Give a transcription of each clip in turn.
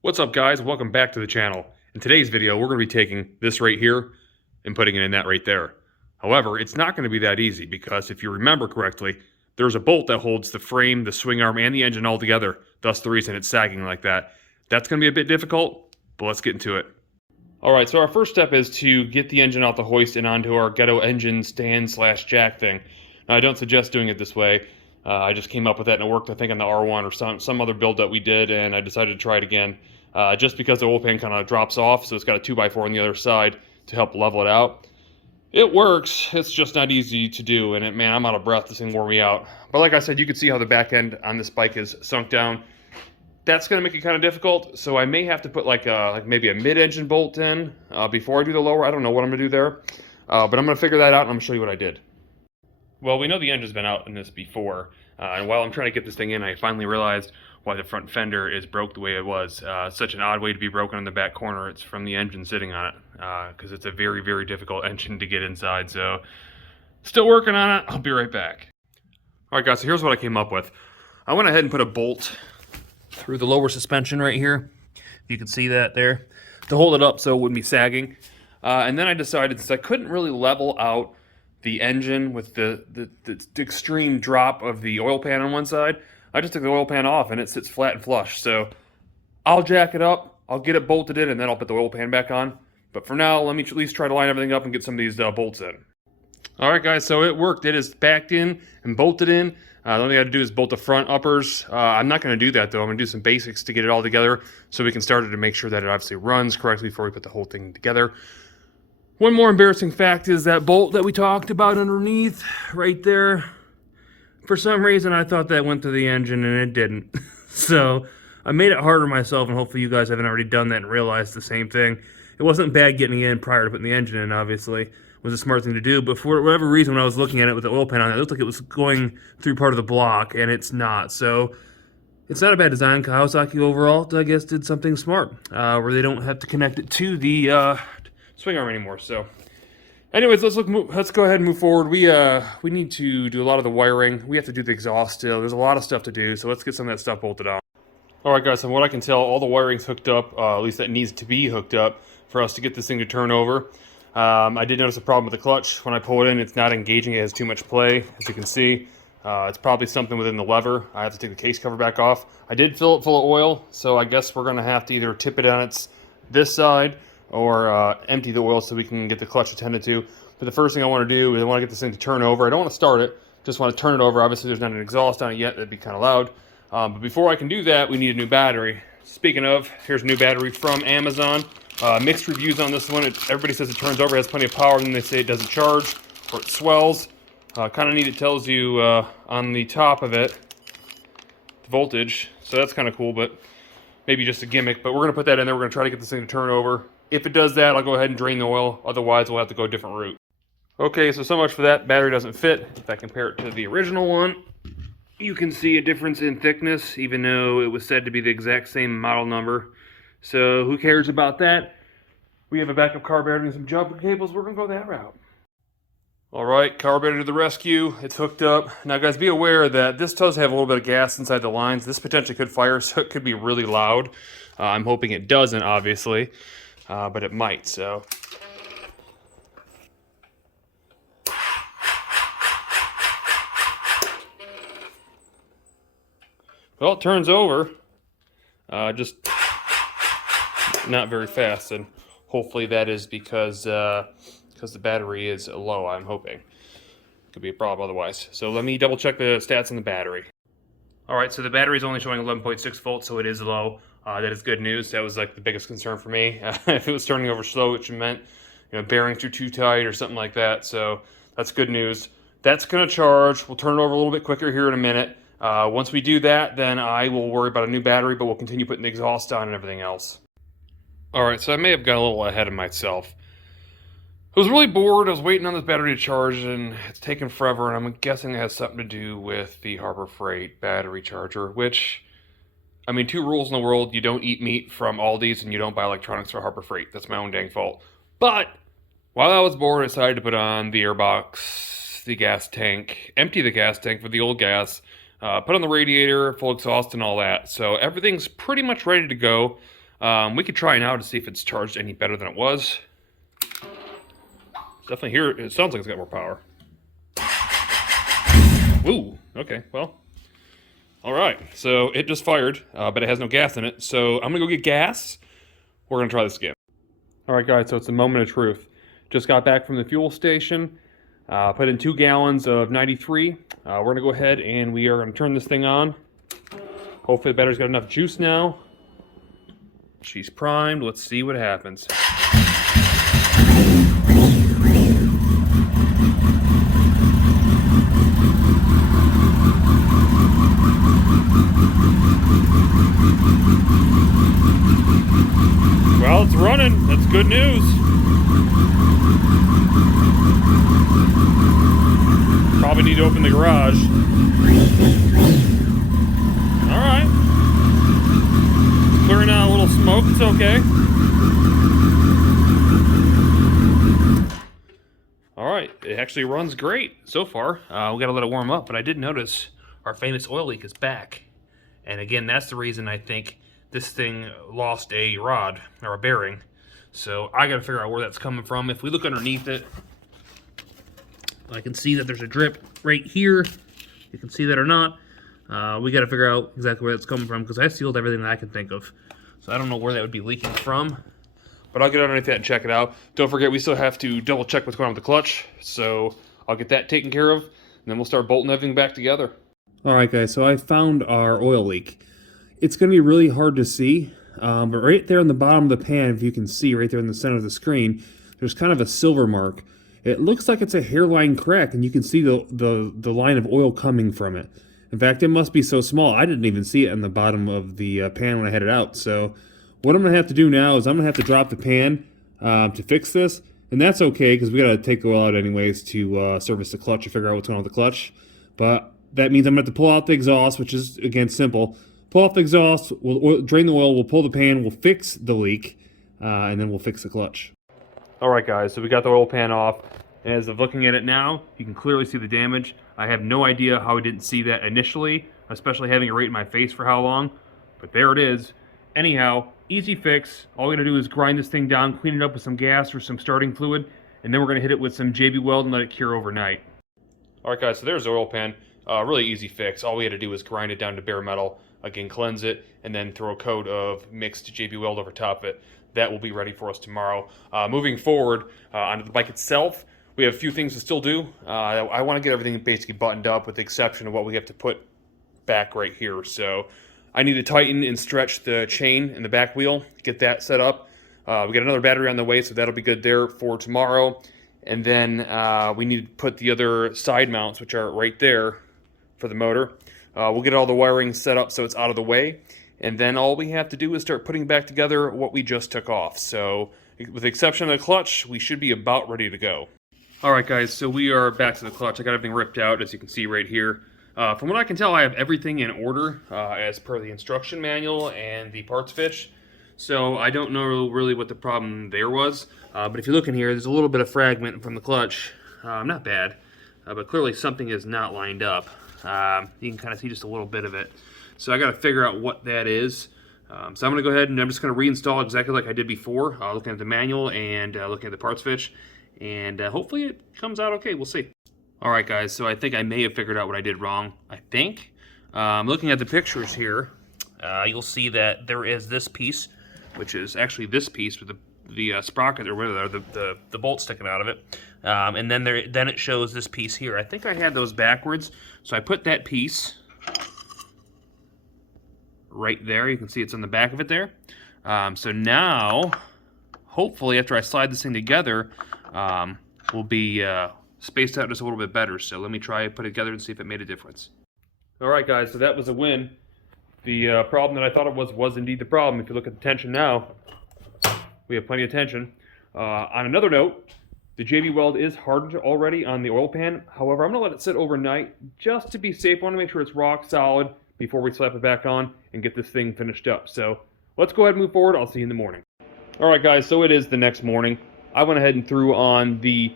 What's up, guys? Welcome back to the channel. In today's video, we're going to be taking this right here and putting it in that right there. However, it's not going to be that easy because if you remember correctly, there's a bolt that holds the frame, the swing arm, and the engine all together, thus the reason it's sagging like that. That's going to be a bit difficult, but let's get into it. Alright, so our first step is to get the engine off the hoist and onto our ghetto engine stand/jack thing. Now, I don't suggest doing it this way. I just came up with that and it worked, I think, on the R1 or some other build that we did, and I decided to try it again. Just because the oil pan kind of drops off, so it's got a 2x4 on the other side to help level it out. It works, it's just not easy to do, and man, I'm out of breath, this thing wore me out. But like I said, you can see how the back end on this bike is sunk down. That's going to make it kind of difficult, so I may have to put like maybe a mid-engine bolt in before I do the lower. I don't know what I'm going to do there, but I'm going to figure that out and I'm going to show you what I did. Well, we know the engine's been out in this before, and while I'm trying to get this thing in, I finally realized why the front fender is broke the way it was. Such an odd way to be broken in the back corner. It's from the engine sitting on it, because it's a very, very difficult engine to get inside, so still working on it. I'll be right back. Alright guys, so here's what I came up with. I went ahead and put a bolt through the lower suspension right here. You can see that there, to hold it up so it wouldn't be sagging. And then I decided, since I couldn't really level out the engine with the extreme drop of the oil pan on one side, I just took the oil pan off and it sits flat and flush. So I'll jack it up, I'll get it bolted in, and then I'll put the oil pan back on. But for now, let me at least try to line everything up and get some of these bolts in. Alright guys, so it worked. It is backed in and bolted in. The only thing I got to do is bolt the front uppers. I'm not going to do that though. I'm going to do some basics to get it all together so we can start it to make sure that it obviously runs correctly before we put the whole thing together. One more embarrassing fact is that bolt that we talked about underneath, right there. For some reason, I thought that went through the engine, and it didn't. So I made it harder myself, and hopefully you guys haven't already done that and realized the same thing. It wasn't bad getting in prior to putting the engine in, obviously. It was a smart thing to do, but for whatever reason, when I was looking at it with the oil pan on it, it looked like it was going through part of the block, and it's not. So it's not a bad design. Kawasaki overall, I guess, did something smart, where they don't have to connect it to the swing arm anymore. So anyways, let's go ahead and move forward. We need to do a lot of the wiring. We have to do the exhaust still. There's a lot of stuff to do, so let's get some of that stuff bolted on. Alright guys, so what I can tell, all the wiring's hooked up, at least that needs to be hooked up for us to get this thing to turn over. I did notice a problem with the clutch. When I pull it in, it's not engaging. It has too much play, as you can see. It's probably something within the lever. I have to take the case cover back off. I did fill it full of oil, so I guess we're going to have to either tip it on this side or empty the oil so we can get the clutch attended to. But the first thing I want to do is I want to get this thing to turn over. I don't want to start it, just want to turn it over. Obviously there's not an exhaust on it yet, that'd be kind of loud. But before I can do that, we need a new battery. Speaking of, here's a new battery from Amazon. Mixed reviews on this one. Everybody says it turns over, has plenty of power, and then they say it doesn't charge or it swells. Kind of neat, it tells you on the top of it the voltage, so that's kind of cool, but maybe just a gimmick. But we're going to put that in there. We're going to try to get this thing to turn over. If it does that, I'll go ahead and drain the oil. Otherwise, we'll have to go a different route. Okay, so much for that. Battery doesn't fit. If I compare it to the original one, you can see a difference in thickness, even though it was said to be the exact same model number. So who cares about that? We have a backup carburetor and some jumper cables. We're going to go that route. Alright, carburetor to the rescue. It's hooked up. Now guys, be aware that this does have a little bit of gas inside the lines. This potentially could fire, so it could be really loud. I'm hoping it doesn't, obviously. But it might, so. Well, it turns over, just not very fast, and hopefully that is because the battery is low, I'm hoping. Could be a problem otherwise. So let me double check the stats on the battery. Alright, so the battery is only showing 11.6 volts, so it is low. That is good news. That was like the biggest concern for me. If it was turning over slow, which meant, bearings are too tight or something like that. So that's good news. That's going to charge. We'll turn it over a little bit quicker here in a minute. Once we do that, then I will worry about a new battery, but we'll continue putting the exhaust on and everything else. Alright, so I may have got a little ahead of myself. I was really bored. I was waiting on this battery to charge, and it's taken forever, and I'm guessing it has something to do with the Harbor Freight battery charger, which, I mean, 2 rules in the world: you don't eat meat from Aldi's, and you don't buy electronics from Harbor Freight. That's my own dang fault. But while I was bored, I decided to put on the airbox, the gas tank, empty the gas tank for the old gas, put on the radiator, full exhaust, and all that. So everything's pretty much ready to go. We could try now to see if it's charged any better than it was. Definitely here, it sounds like it's got more power. Ooh, okay, well. All right, so it just fired, but it has no gas in it. So I'm gonna go get gas. We're gonna try this again. All right, guys, so it's a moment of truth. Just got back from the fuel station. Put in 2 gallons of 93. We're gonna go ahead and we are gonna turn this thing on. Hopefully the battery's got enough juice now. She's primed. Let's see what happens. Well, it's running. That's good news. Probably need to open the garage. All right. Clearing out a little smoke. It's okay. All right. It actually runs great so far. We got to let it warm up, but I did notice our famous oil leak is back. And again, that's the reason I think this thing lost a rod or a bearing. So I got to figure out where that's coming from. If we look underneath it, I can see that there's a drip right here. You can see that or not. We got to figure out exactly where that's coming from because I sealed everything that I can think of. So I don't know where that would be leaking from. But I'll get underneath that and check it out. Don't forget, we still have to double check what's going on with the clutch. So I'll get that taken care of, and then we'll start bolting everything back together. All right, guys, so I found our oil leak. It's going to be really hard to see, but right there on the bottom of the pan, if you can see right there in the center of the screen, there's kind of a silver mark. It looks like it's a hairline crack, and you can see the line of oil coming from it. In fact, it must be so small, I didn't even see it on the bottom of the pan when I had it out. So what I'm going to have to do now is I'm going to have to drop the pan to fix this, and that's okay because we got to take the oil out anyways to service the clutch or figure out what's going on with the clutch. But that means I'm going to have to pull out the exhaust, which is, again, simple. Pull off the exhaust, we'll drain the oil, we'll pull the pan, we'll fix the leak, and then we'll fix the clutch. All right, guys, so we got the oil pan off. As of looking at it now, you can clearly see the damage. I have no idea how I didn't see that initially, especially having it right in my face for how long, but there it is. Anyhow, easy fix. All we gotta do is grind this thing down, clean it up with some gas or some starting fluid, and then we're gonna hit it with some JB Weld and let it cure overnight. All right, guys, so there's the oil pan. Really easy fix. All we had to do was grind it down to bare metal, again, cleanse it, and then throw a coat of mixed JB Weld over top of it. That will be ready for us tomorrow. Moving forward, onto the bike itself, we have a few things to still do. I want to get everything basically buttoned up with the exception of what we have to put back right here. So I need to tighten and stretch the chain in the back wheel, get that set up. We got another battery on the way, so that'll be good there for tomorrow. And then we need to put the other side mounts, which are right there for the motor. We'll get all the wiring set up so it's out of the way. And then all we have to do is start putting back together what we just took off. So with the exception of the clutch, we should be about ready to go. All right, guys, so we are back to the clutch. I got everything ripped out, as you can see right here. From what I can tell, I have everything in order as per the instruction manual and the parts fiche. So I don't know really what the problem there was. But if you look in here, there's a little bit of fragment from the clutch. Not bad, but clearly something is not lined up. You can kind of see just a little bit of it. So I got to figure out what that is. So I'm going to go ahead and I'm just going to reinstall exactly like I did before, looking at the manual and looking at the parts fiche. And hopefully it comes out okay. We'll see. All right, guys, so I think I may have figured out what I did wrong. I think. Looking at the pictures here, you'll see that there is this piece, which is actually this piece with the sprocket or whatever, the bolt sticking out of it. And then it shows this piece here. I think I had those backwards, so I put that piece right there. You can see it's on the back of it there. So now, hopefully, after I slide this thing together, we'll be spaced out just a little bit better. So let me try put it together and see if it made a difference. All right, guys, so that was a win. The problem that I thought it was indeed the problem. If you look at the tension now, we have plenty of tension. On another note, the JB Weld is hardened already on the oil pan. However, I'm going to let it sit overnight just to be safe. I want to make sure it's rock solid before we slap it back on and get this thing finished up. So let's go ahead and move forward. I'll see you in the morning. All right, guys, so it is the next morning. I went ahead and threw on the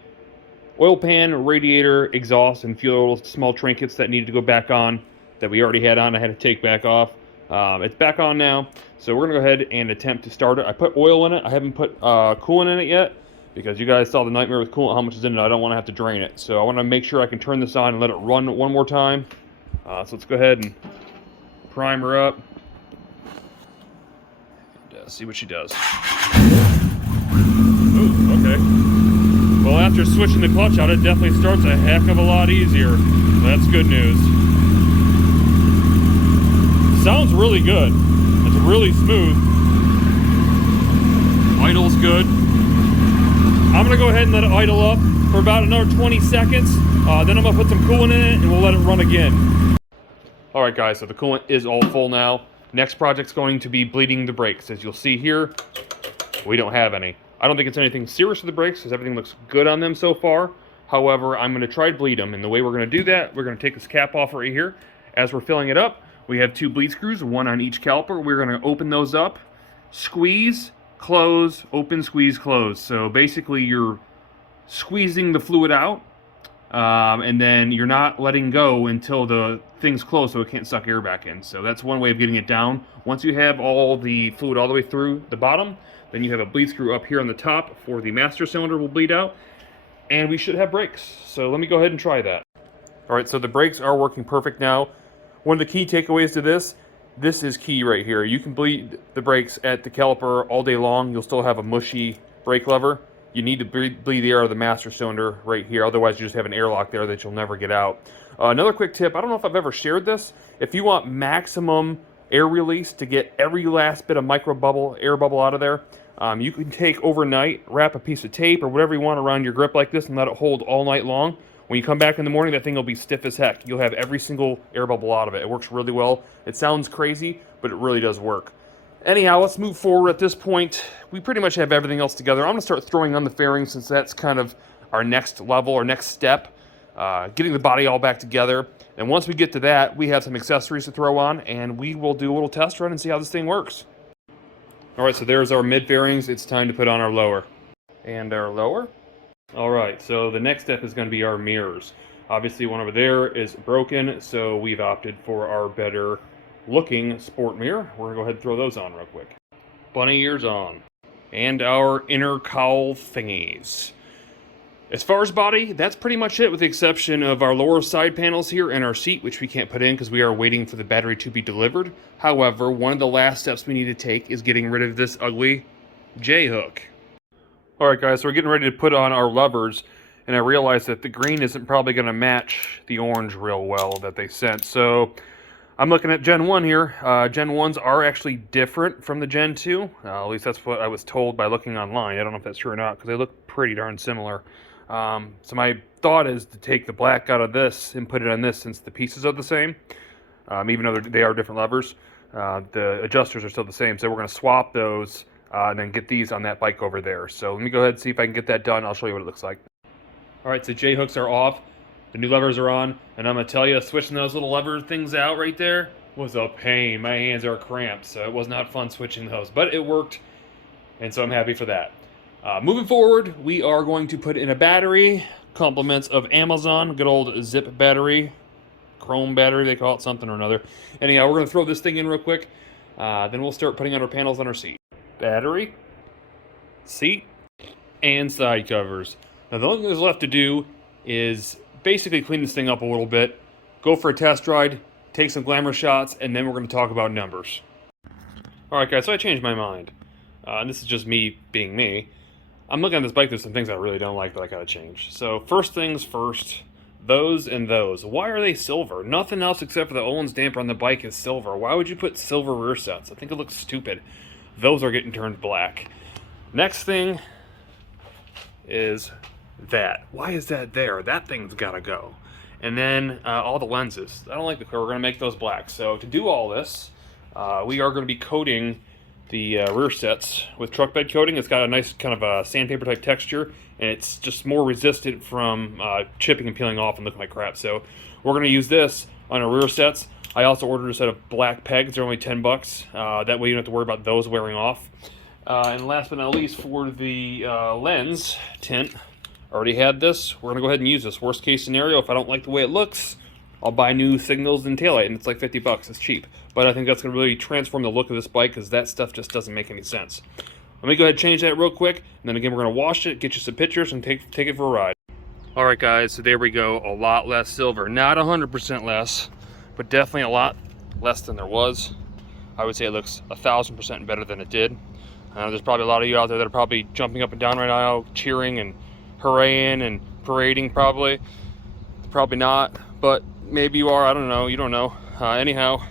oil pan, radiator, exhaust, and a few little small trinkets that needed to go back on that we already had on. I had to take back off. It's back on now, so we're gonna go ahead and attempt to start it. I put oil in it. I haven't put coolant in it yet because you guys saw the nightmare with coolant, how much is in it. I don't want to have to drain it, so I want to make sure I can turn this on and let it run one more time. So let's go ahead and prime her up and see what she does. Ooh, okay. Well, after switching the clutch out, it definitely starts a heck of a lot easier. That's good news. Sounds really good. It's really smooth. Idle's good. I'm gonna go ahead and let it idle up for about another 20 seconds. Then I'm gonna put some coolant in it and we'll let it run again. All right, guys, so the coolant is all full now. Next project's going to be bleeding the brakes. As you'll see here, we don't have any. I don't think it's anything serious with the brakes because everything looks good on them so far. However, I'm gonna try to bleed them. And the way we're gonna do that, we're gonna take this cap off right here. As we're filling it up, we have 2 bleed screws, 1 on each caliper. We're gonna open those up, squeeze, close, open, squeeze, close. So basically you're squeezing the fluid out, and then you're not letting go until the thing's closed so it can't suck air back in. So that's one way of getting it down. Once you have all the fluid all the way through the bottom, then you have a bleed screw up here on the top for the master cylinder will bleed out, and we should have brakes. So let me go ahead and try that. All right, so the brakes are working perfect now. One of the key takeaways to this is key right here. You can bleed the brakes at the caliper all day long. You'll still have a mushy brake lever. You need to bleed the air out of the master cylinder right here. Otherwise, you just have an airlock there that you'll never get out. Another quick tip, I don't know if I've ever shared this. If you want maximum air release to get every last bit of air bubble out of there, you can take overnight, wrap a piece of tape or whatever you want around your grip like this and let it hold all night long. When you come back in the morning, that thing will be stiff as heck. You'll have every single air bubble out of it. It works really well. It sounds crazy, but it really does work. Anyhow, let's move forward at this point. We pretty much have everything else together. I'm going to start throwing on the fairings since that's kind of our next level, our next step, getting the body all back together. And once we get to that, we have some accessories to throw on, and we will do a little test run and see how this thing works. All right, so there's our mid fairings. It's time to put on our lower. And our lower. All right, so the next step is going to be our mirrors. Obviously, one over there is broken, so we've opted for our better looking sport mirror. We're going to go ahead and throw those on real quick. Bunny ears on. And our inner cowl thingies. As far as body, that's pretty much it with the exception of our lower side panels here and our seat, which we can't put in because we are waiting for the battery to be delivered. However, one of the last steps we need to take is getting rid of this ugly J-hook. Alright guys, so we're getting ready to put on our levers, and I realized that the green isn't probably going to match the orange real well that they sent. So I'm looking at Gen 1 here. Gen 1s are actually different from the Gen 2. At least that's what I was told by looking online. I don't know if that's true or not, because they look pretty darn similar. So my thought is to take the black out of this and put it on this since the pieces are the same. Even though they are different levers, the adjusters are still the same. So we're going to swap those and then get these on that bike over there. So let me go ahead and see if I can get that done. I'll show you what it looks like. Alright, so J-hooks are off. The new levers are on. And I'm going to tell you, switching those little lever things out right there was a pain. My hands are cramped, so it was not fun switching those. But it worked, and so I'm happy for that. Moving forward, we are going to put in a battery. Compliments of Amazon. Good old zip battery. Chrome battery, they call it something or another. Anyhow, we're going to throw this thing in real quick. Then we'll start putting on our panels on our seat. Battery, seat, and side covers. Now the only thing that's left to do is basically clean this thing up a little bit, go for a test ride, take some glamour shots, and then we're going to talk about numbers. Alright guys, so I changed my mind. And this is just me being me. I'm looking at this bike, there's some things I really don't like that I gotta change. So first things first, those and those. Why are they silver? Nothing else except for the Owens damper on the bike is silver. Why would you put silver rear sets? I think it looks stupid. Those are getting turned black. Next thing is that. Why is that there? That thing's gotta go. And then all the lenses. I don't like the color. We're gonna make those black. So to do all this, we are gonna be coating the rear sets with truck bed coating. It's got a nice kind of a sandpaper type texture, and it's just more resistant from chipping and peeling off and looking like crap. So we're gonna use this on our rear sets. I also ordered a set of black pegs. They're only 10 bucks. That way you don't have to worry about those wearing off. And last but not least, for the lens tint, already had this. We're going to go ahead and use this. Worst case scenario, if I don't like the way it looks, I'll buy new signals and taillight, and it's like 50 bucks. It's cheap. But I think that's going to really transform the look of this bike, because that stuff just doesn't make any sense. Let me go ahead and change that real quick, and then again we're going to wash it, get you some pictures, and take it for a ride. Alright guys, so there we go. A lot less silver. Not 100% less, but definitely a lot less than there was. I would say it looks 1,000% better than it did. There's probably a lot of you out there that are probably jumping up and down right now, cheering and hurraying and parading probably. Probably not, but maybe you are. I don't know. You don't know. Anyhow,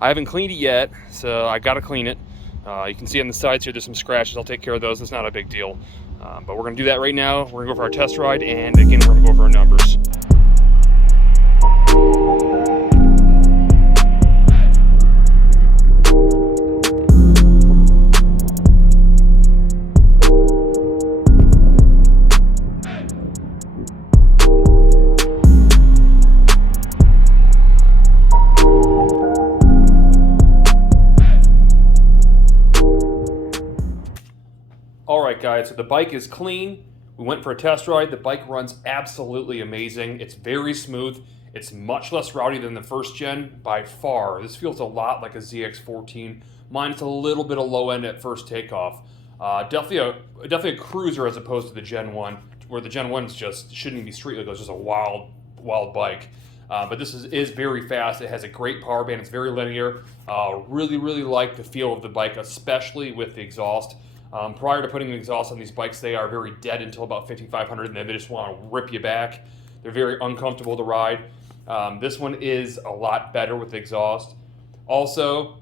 I haven't cleaned it yet, so I gotta clean it. You can see on the sides here there's some scratches. I'll take care of those. It's not a big deal. But we're gonna do that right now. We're gonna go for our test ride, and again, we're gonna go over our numbers. Alright guys, so the bike is clean. We went for a test ride. The bike runs absolutely amazing. It's very smooth. It's much less rowdy than the first gen by far. This feels a lot like a ZX14. Mine's a little bit of low end at first takeoff. Definitely a cruiser as opposed to the Gen 1, where the Gen 1's just shouldn't even be street legal. It's just a wild bike. But this is very fast. It has a great power band. It's very linear. Really like the feel of the bike, especially with the exhaust. Prior to putting the exhaust on these bikes, they are very dead until about 5,500, and then they just want to rip you back. They're very uncomfortable to ride. This one is a lot better with the exhaust. Also,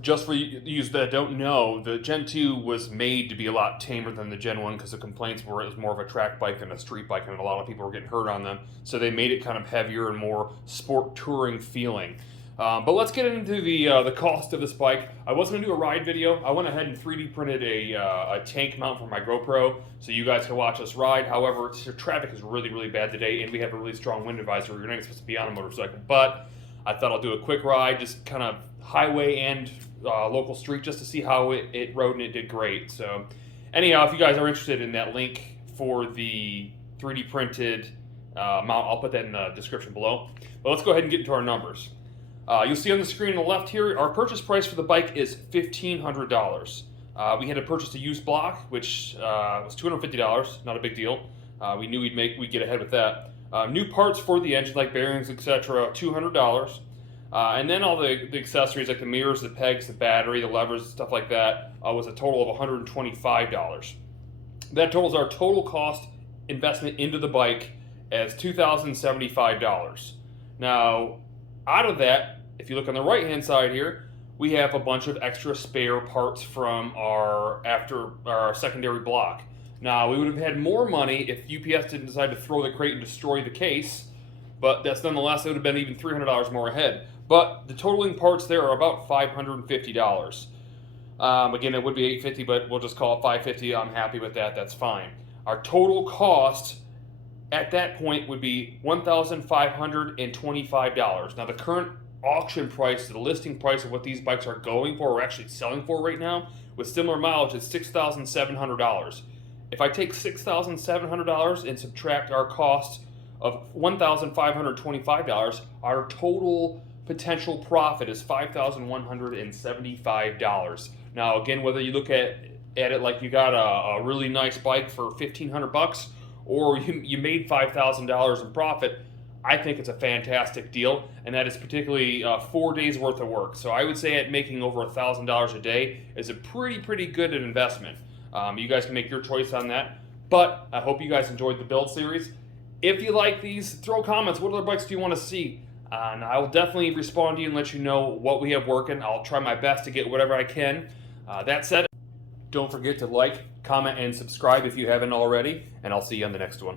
just for you that don't know, the Gen 2 was made to be a lot tamer than the Gen 1 because the complaints were it was more of a track bike than a street bike, and a lot of people were getting hurt on them. So they made it kind of heavier and more sport touring feeling. But let's get into the cost of this bike. I was going to do a ride video. I went ahead and 3D printed a tank mount for my GoPro so you guys can watch us ride. However, traffic is really bad today, and we have a really strong wind advisory. You're not supposed to be on a motorcycle, but I thought I'll do a quick ride, just kind of highway and local street, just to see how it rode, and it did great. So anyhow, if you guys are interested in that link for the 3D printed mount, I'll put that in the description below. But let's go ahead and get into our numbers. You'll see on the screen on the left here, our purchase price for the bike is $1,500. We had to purchase a used block, which was $250, not a big deal. We knew we'd get ahead with that. New parts for the engine, like bearings, etc., $200. And then all the accessories, like the mirrors, the pegs, the battery, the levers, stuff like that, was a total of $125. That totals our total cost investment into the bike as $2,075. Now, out of that, if you look on the right hand side here, we have a bunch of extra spare parts from our secondary block. Now, we would have had more money if UPS didn't decide to throw the crate and destroy the case, but that's nonetheless, it would have been even $300 more ahead. But the totaling parts there are about $550. Again, it would be $850, but we'll just call it $550. I'm happy with that. That's fine. Our total cost at that point would be $1,525. Now, the current auction price, the listing price of what these bikes are going for, or actually selling for right now, with similar mileage, is $6,700. If I take $6,700 and subtract our cost of $1,525, our total potential profit is $5,175. Now, again, whether you look at it like you got a really nice bike for $1,500 or you made $5,000 in profit, I think it's a fantastic deal, and that is particularly 4 days worth of work. So I would say at making over $1,000 a day is a pretty good investment. You guys can make your choice on that, but I hope you guys enjoyed the build series. If you like these, throw comments. What other bikes do you want to see? And I will definitely respond to you and let you know what we have working. I'll try my best to get whatever I can. That said, don't forget to like, comment, and subscribe if you haven't already, and I'll see you on the next one.